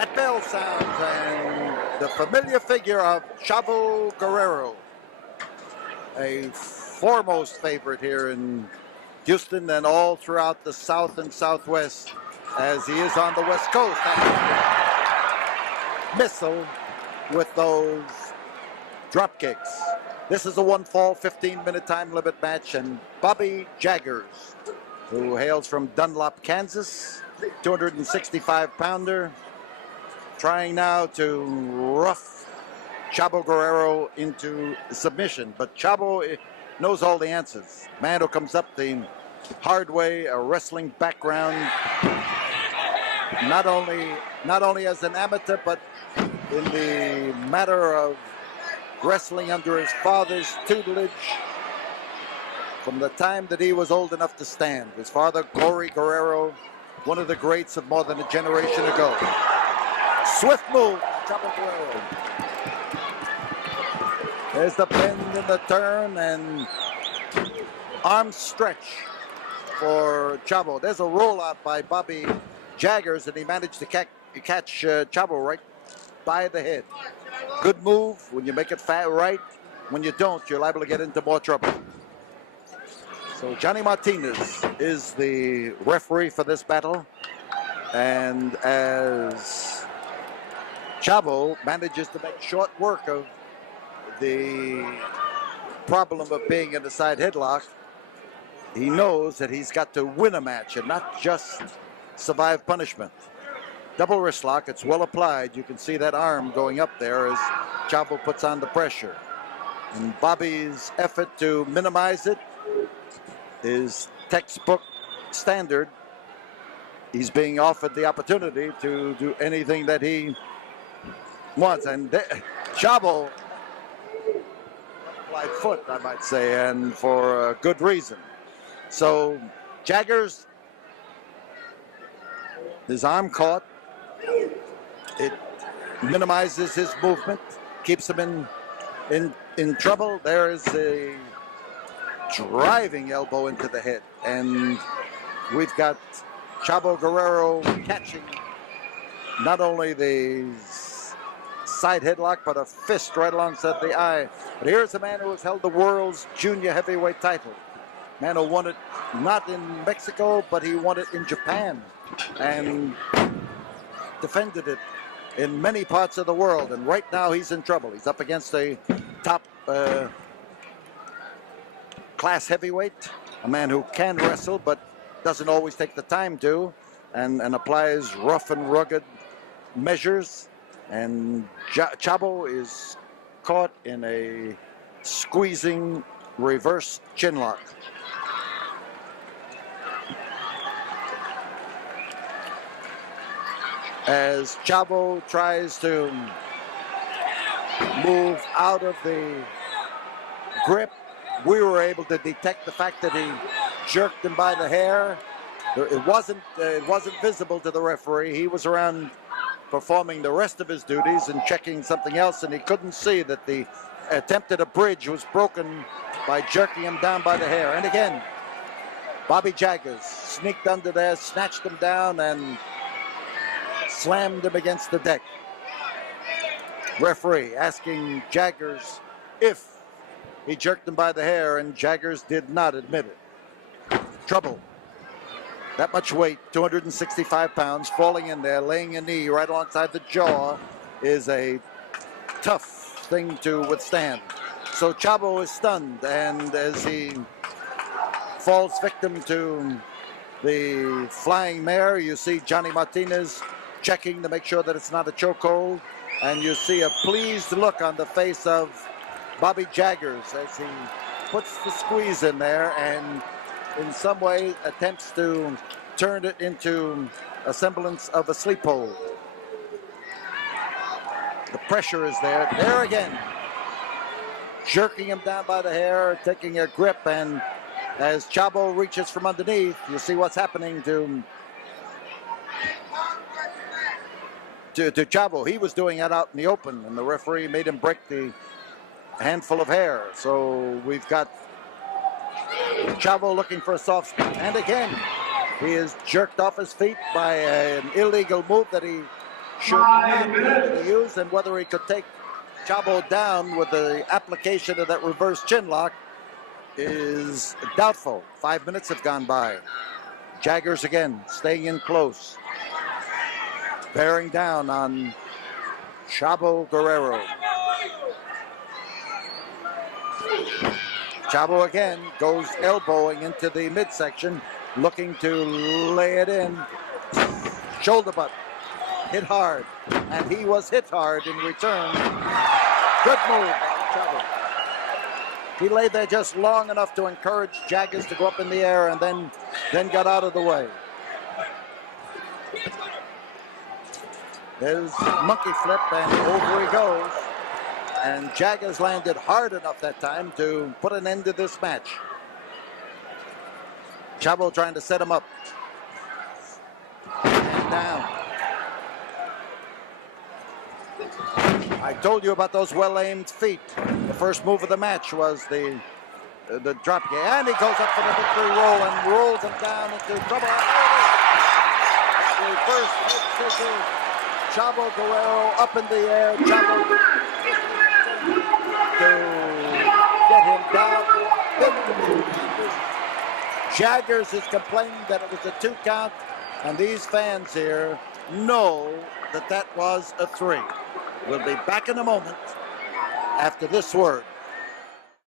That bell sounds, and the familiar figure of Chavo Guerrero, a foremost favorite here in Houston and all throughout the South and Southwest, as he is on the West Coast. Missile with those drop kicks. This is a one-fall, 15-minute time limit match, and Bobby Jaggers, who hails from Dunlop, Kansas, 265-pounder, trying now to rough Chavo Guerrero into submission. But Chavo knows all the answers. Man who comes up the hard way, a wrestling background, not only as an amateur, but in the matter of wrestling under his father's tutelage from the time that he was old enough to stand. His father, Glory Guerrero, one of the greats of more than a generation ago. Swift move, Chavo Guerrero. There's the bend and the turn, and arm stretch for Chavo. There's a rollout by Bobby Jaggers, and he managed to catch Chavo right by the head. Good move when you make it right. When you don't, you're liable to get into more trouble. So Johnny Martinez is the referee for this battle. And as Chavo manages to make short work of the problem of being in the side headlock, he knows that he's got to win a match and not just survive punishment. Double wrist lock, it's well applied. You can see that arm going up there as Chavo puts on the pressure. And Bobby's effort to minimize it is textbook standard. He's being offered the opportunity to do anything that he wants. And Chavo applied foot, I might say, and for a good reason. So Jaggers, his arm caught. It minimizes his movement, keeps him in trouble. There is a driving elbow into the head, and we've got Chavo Guerrero catching not only the side headlock, but a fist right alongside the eye. But here's a man who has held the world's junior heavyweight title. Man who won it not in Mexico, but he won it in Japan, and defended it in many parts of the world. And right now he's in trouble. He's up against a top class heavyweight, a man who can wrestle but doesn't always take the time to, and applies rough and rugged measures. And Chavo is caught in a squeezing reverse chin lock. As Chavo tries to move out of the grip, we were able to detect the fact that he jerked him by the hair. It wasn't visible to the referee. He was around performing the rest of his duties and checking something else, and he couldn't see that the attempt at a bridge was broken by jerking him down by the hair. And again, Bobby Jaggers sneaked under there, snatched him down, and slammed him against the deck. Referee asking Jaggers if he jerked him by the hair, and Jaggers did not admit it. Trouble. That much weight, 265 pounds, falling in there, laying a knee right alongside the jaw is a tough thing to withstand. So Chavo is stunned, and as he falls victim to the flying mare, you see Johnny Martinez checking to make sure that it's not a chokehold, and you see a pleased look on the face of Bobby Jaggers as he puts the squeeze in there and in some way attempts to turn it into a semblance of a sleep hold. The pressure is there. There again, jerking him down by the hair, taking a grip, and as Chavo reaches from underneath, you see what's happening to Chavo. He was doing that out in the open, and the referee made him break the handful of hair. So we've got Chavo looking for a soft spot, and again he is jerked off his feet by an illegal move that he should not be able to use, and whether he could take Chavo down with the application of that reverse chin lock is doubtful. 5 minutes have gone by. Jaggers again, staying in close. Bearing down on Chavo Guerrero. Chavo again goes elbowing into the midsection, looking to lay it in. Shoulder butt. Hit hard. And he was hit hard in return. Good move by Chavo. He lay there just long enough to encourage Jaggers to go up in the air and then got out of the way. There's monkey flip and over he goes. And Jaggers landed hard enough that time to put an end to this match. Chavo trying to set him up. And down. I told you about those well-aimed feet. The first move of the match was the drop kick. And he goes up for the victory roll and rolls him down into trouble. The first head scissors. Chavo Guerrero up in the air. Chavo to get him down. Jaggers is complaining that it was a 2 count, and these fans here know that that was a 3. We'll be back in a moment after this word.